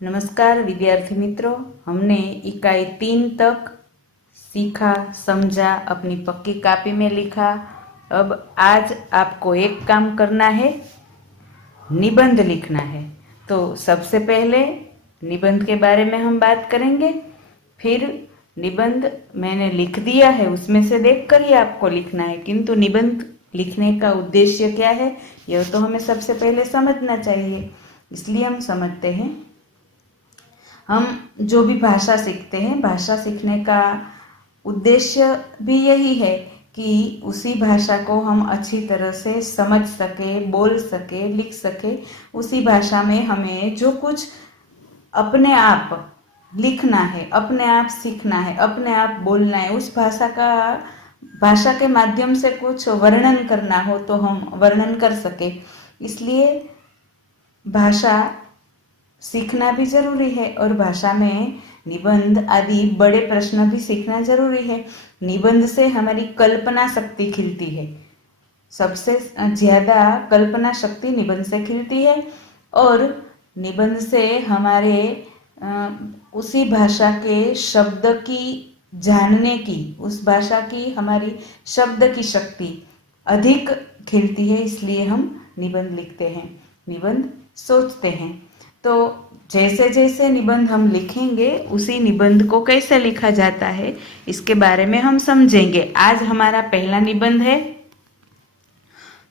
नमस्कार विद्यार्थी मित्रों, हमने इकाई 3 तक सीखा, समझा, अपनी पक्की कॉपी में लिखा। अब आज आपको एक काम करना है, निबंध लिखना है। तो सबसे पहले निबंध के बारे में हम बात करेंगे, फिर निबंध मैंने लिख दिया है उसमें से देखकर ही आपको लिखना है, किंतु निबंध लिखने का उद्देश्य क्या है यह तो हमें सबसे पहले समझना चाहिए। इसलिए हम समझते हैं। हम जो भी भाषा सीखते हैं, भाषा सीखने का उद्देश्य भी यही है कि उसी भाषा को हम अच्छी तरह से समझ सके, बोल सके, लिख सके। उसी भाषा में हमें जो कुछ अपने आप लिखना है, अपने आप सीखना है, अपने आप बोलना है, उस भाषा के माध्यम से कुछ वर्णन करना हो तो हम वर्णन कर सके। इसलिए भाषा सीखना भी जरूरी है और भाषा में निबंध आदि बड़े प्रश्न भी सीखना जरूरी है। निबंध से हमारी कल्पना शक्ति खिलती है, सबसे ज्यादा कल्पना शक्ति निबंध से खिलती है। और निबंध से हमारे उसी भाषा के शब्द की जानने की, उस भाषा की हमारी शब्द की शक्ति अधिक खिलती है। इसलिए हम निबंध लिखते हैं, निबंध सोचते हैं। तो जैसे जैसे निबंध हम लिखेंगे, उसी निबंध को कैसे लिखा जाता है इसके बारे में हम समझेंगे। आज हमारा पहला निबंध है,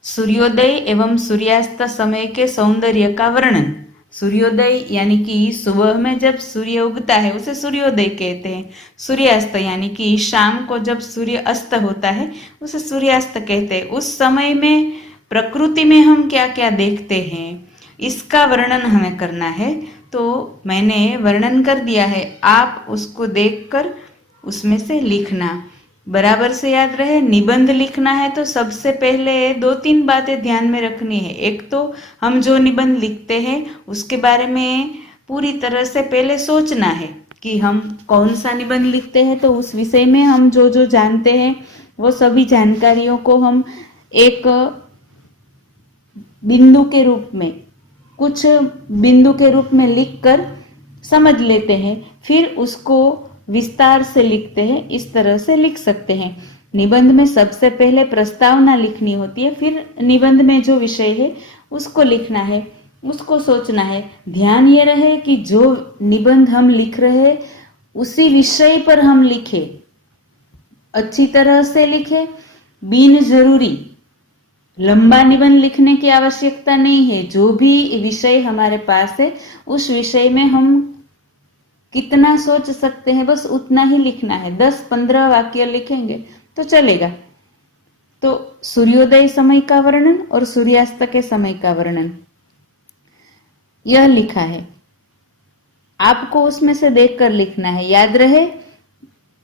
सूर्योदय एवं सूर्यास्त समय के सौंदर्य का वर्णन। सूर्योदय यानी कि सुबह में जब सूर्य उगता है उसे सूर्योदय कहते हैं। सूर्यास्त यानी कि शाम को जब सूर्य अस्त होता है उसे सूर्यास्त कहते हैं। उस समय में प्रकृति में हम क्या क्या देखते हैं इसका वर्णन हमें करना है। तो मैंने वर्णन कर दिया है, आप उसको देखकर उसमें से लिखना। बराबर से याद रहे, निबंध लिखना है तो सबसे पहले 2-3 बातें ध्यान में रखनी है। एक तो हम जो निबंध लिखते हैं उसके बारे में पूरी तरह से पहले सोचना है कि हम कौन सा निबंध लिखते हैं। तो उस विषय में हम जो जो जानते हैं वो सभी जानकारियों को हम एक बिंदु के रूप में, कुछ बिंदु के रूप में लिखकर समझ लेते हैं, फिर उसको विस्तार से लिखते हैं। इस तरह से लिख सकते हैं। निबंध में सबसे पहले प्रस्तावना लिखनी होती है, फिर निबंध में जो विषय है उसको लिखना है, उसको सोचना है। ध्यान ये रहे कि जो निबंध हम लिख रहे हैं उसी विषय पर हम लिखे, अच्छी तरह से लिखे, बिन जरूरी लंबा निबंध लिखने की आवश्यकता नहीं है। जो भी विषय हमारे पास है उस विषय में हम कितना सोच सकते हैं बस उतना ही लिखना है। 10-15 वाक्य लिखेंगे तो चलेगा। तो सूर्योदय समय का वर्णन और सूर्यास्त के समय का वर्णन यह लिखा है, आपको उसमें से देखकर लिखना है। याद रहे,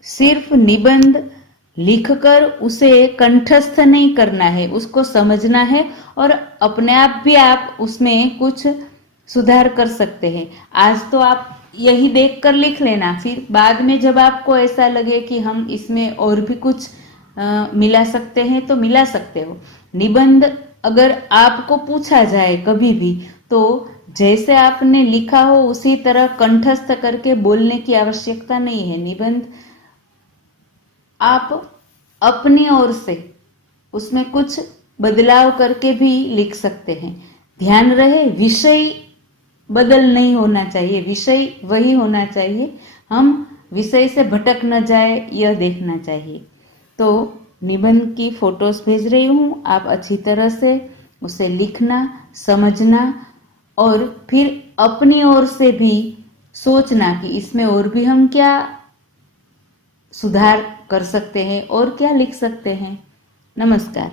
सिर्फ निबंध लिखकर उसे कंठस्थ नहीं करना है, उसको समझना है और अपने आप भी आप उसमें कुछ सुधार कर सकते हैं। आज तो आप यही देखकर लिख लेना, फिर बाद में जब आपको ऐसा लगे कि हम इसमें और भी कुछ मिला सकते हैं तो मिला सकते हो। निबंध अगर आपको पूछा जाए कभी भी तो जैसे आपने लिखा हो उसी तरह कंठस्थ करके बोलने की आवश्यकता नहीं है। निबंध आप अपनी ओर से उसमें कुछ बदलाव करके भी लिख सकते हैं। ध्यान रहे, विषय बदल नहीं होना चाहिए, विषय वही होना चाहिए। हम विषय से भटक न जाए यह देखना चाहिए। तो निबंध की फोटोज भेज रही हूँ, आप अच्छी तरह से उसे लिखना, समझना और फिर अपनी ओर से भी सोचना कि इसमें और भी हम क्या सुधार कर सकते हैं और क्या लिख सकते हैं। नमस्कार।